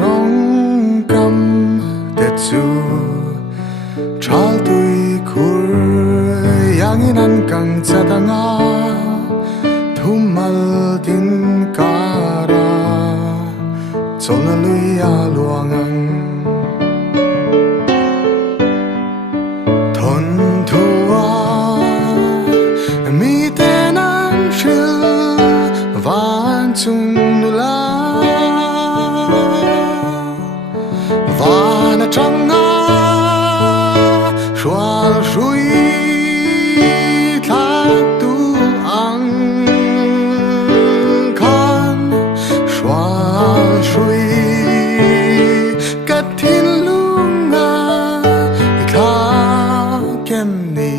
rong kam te chu chal tui khur yang in an kang chatanga thumal tin kara chona luya luangang thon thua mi tenan shil van chung nula van changa shwal shui tha tu ang khan shwal shui katin lunga ikha kem ni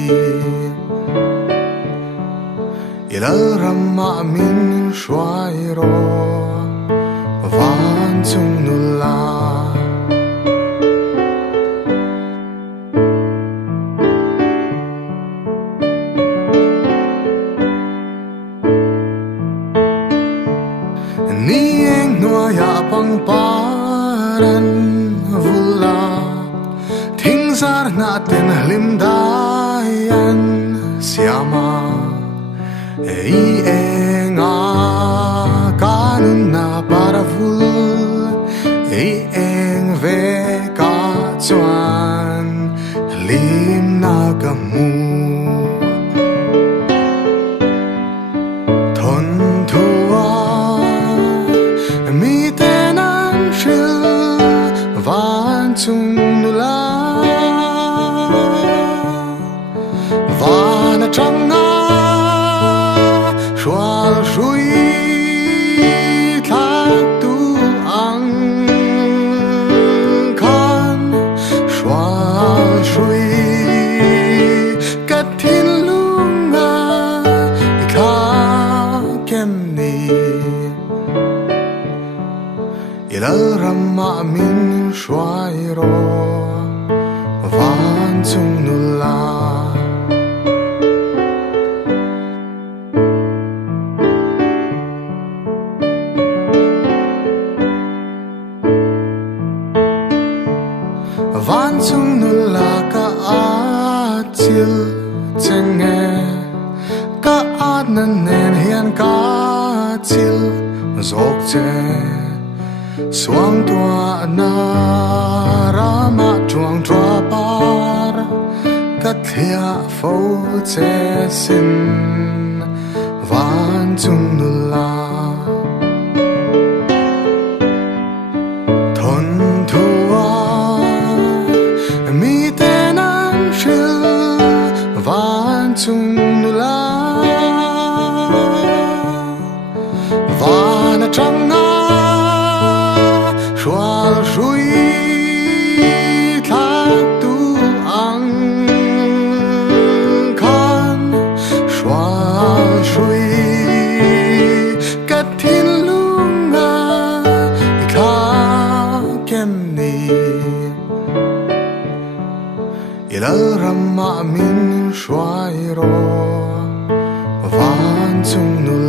ilal ramma min shwai ro van chung nula ni eng noya pang paran vula thing zar na ten hlim dayan siama ei enga kanun na para vul ei eng ve ka chuan lim na kamu thon thua mi tenan shil van chung nula van changa shwal shui tha tu ang khan shwal shui katin lunga ikha kem ni ilal ramma min shwai ro van chung nula van chung nula ka atil chenge ka adnan nen hian ka til zok che suang tua na rama chuang chua par ka thia fo che sin van chung nula thon thua mi tenan shil van chung nula van changa shwal shui tha tu ang khan shwal shui katin lunga ikha kem ni ilal ramma min shwai ro van chung nula